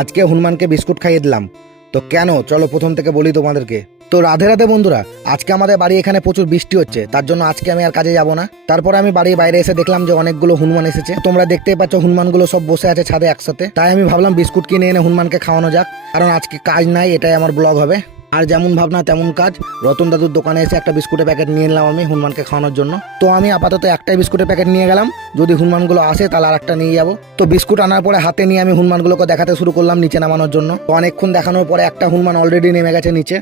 আজকে হনুমানকে বিস্কুট খাইয়ে দিলাম। তো কেন, চলো প্রথম থেকে বলি তোমাদেরকে। তো রাধে রাধে বন্ধুরা, আজকে আমাদের বাড়ি এখানে প্রচুর বৃষ্টি হচ্ছে, তার জন্য আজকে আমি আর কাজে যাব না। তারপরে আমি বাড়ির বাইরে এসে দেখলাম যে অনেকগুলো হনুমান এসেছে। তোমরা দেখতেই পাচ্ছ হনুমানগুলো সব বসে আছে ছাদে একসাথে। তাই আমি ভাবলাম বিস্কুট কিনে এনে হনুমানকে খাওয়ানো যাক, কারণ আজকে কাজ নাই, এটাই আমার ব্লগ হবে। আর যেমন ভাবনা তেমন কাজ। রতন দাদুর দোকানে এসে একটা বিস্কুটের প্যাকেট নিয়ে নিলাম আমি হনুমানকে খাওয়ানোর জন্য। তো আমি আপাতত একটাই বিস্কুটের প্যাকেট নিয়ে গেলাম, যদি হনুমানগুলো আসে তাহলে আর একটা নিয়ে যাবো। তো বিস্কুট আনার পরে হাতে নিয়ে আমি হনুমানগুলোকে দেখাতে শুরু করলাম নিচে নামানোর জন্য। তো অনেকক্ষণ দেখানোর পরে একটা হনুমান অলরেডি নেমে গেছে নিচে,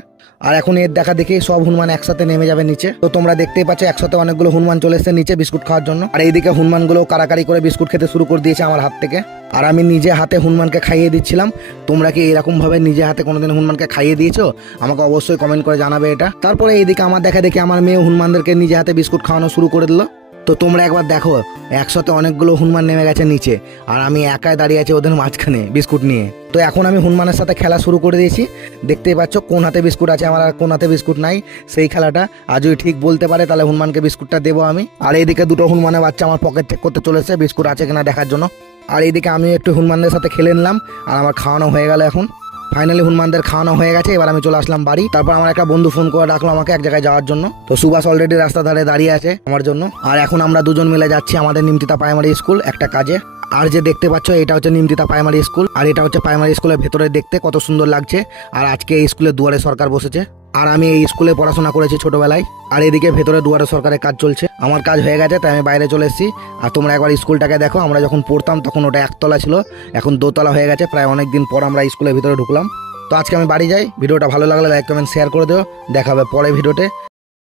আর এখন এর দেখা দেখি সব হনুমান একসাথে নেমে যাবে নিচে। তো তোমরা দেখতেই পাচ্ছ একসাথে অনেকগুলো হনুমান চলে এসেছে নিচে বিস্কুট খাওয়ার জন্য। আর এইদিকে হনুমানগুলো কারাকারি করে বিস্কুট খেতে শুরু করে দিয়েছে আমার হাত থেকে। আর আমি নিজে হাতে হনুমানকে খাইয়ে দিচ্ছিলাম। তোমরা কি এরকম ভাবে নিজে হাতে কোনোদিন হনুমানকে খাইয়ে দিয়েছো? আমাকে অবশ্যই কমেন্ট করে জানাবে এটা। তারপরে এইদিকে আমার দেখা দেখি আমার মেয়ে হনুমানদেরকে নিজে হাতে বিস্কুট খাওয়ানো শুরু করে দিল। তো তোমরা একবার দেখো, একসাথে অনেকগুলো হনুমান নেমে গেছে নিচে, আর আমি একাই দাঁড়িয়ে আছি ওদের মাঝখানে বিস্কুট নিয়ে। তো এখন আমি হনুমানের সাথে খেলা শুরু করে দিয়েছি। দেখতেই পাচ্ছ কোন হাতে বিস্কুট আছে আমার আর কোন হাতে বিস্কুট নাই, সেই খেলাটা। আর যদি ঠিক বলতে পারে তাহলে হনুমানকে বিস্কুটটা দেবো আমি। আর এইদিকে দুটো হনুমানের বাচ্চা আমার পকেট চেক করতে চলেছে বিস্কুট আছে কিনা দেখার জন্য। আর এইদিকে আমি একটু হনুমানদের সাথে খেলে নিলাম, আর আমার খাওয়ানো হয়ে গেল এখন। ফাইনালি হনুমানদের খাওয়ানো হয়ে গেছে, এবার আমি চলে আসলাম বাড়ি। তারপর আমার একটা বন্ধু ফোন করে ডাকলো আমাকে এক জায়গায় যাওয়ার জন্য। তো সুভাষ অলরেডি রাস্তা ধারে দাঁড়িয়ে আছে আমার জন্য। আর এখন আমরা দুজন মিলে যাচ্ছি আমাদের নিমতিতা প্রাইমারি স্কুল একটা কাজে। আর যে দেখতে পাচ্ছ এটা হচ্ছে নিমতিতা প্রাইমারি স্কুল, আর এটা হচ্ছে প্রাইমারি স্কুলের ভেতরে দেখতে কত সুন্দর লাগছে। আর আজকে এই স্কুলের দুয়ারে সরকার বসেছে, আর আমি এই স্কুলে পড়াশোনা করেছি ছোটবেলায়। আর এদিকে ভেতরে দুয়ারে সরকারের কাজ চলছে। আমার কাজ হয়ে গেছে, তাই আমি বাইরে চলে এসেছি। আর তোমরা একবার স্কুলটাকে দেখো, আমরা যখন পড়তাম তখন ওটা একতলা ছিল, এখন দোতলা হয়ে গেছে। প্রায় অনেক দিন পর আমরা স্কুলের ভিতরে ঢুকলাম। তো আজকে আমি বাড়ি যাই। ভিডিওটা ভালো লাগলে লাইক কমেন্ট শেয়ার করে দিও। দেখা হবে পরে ভিডিওতে।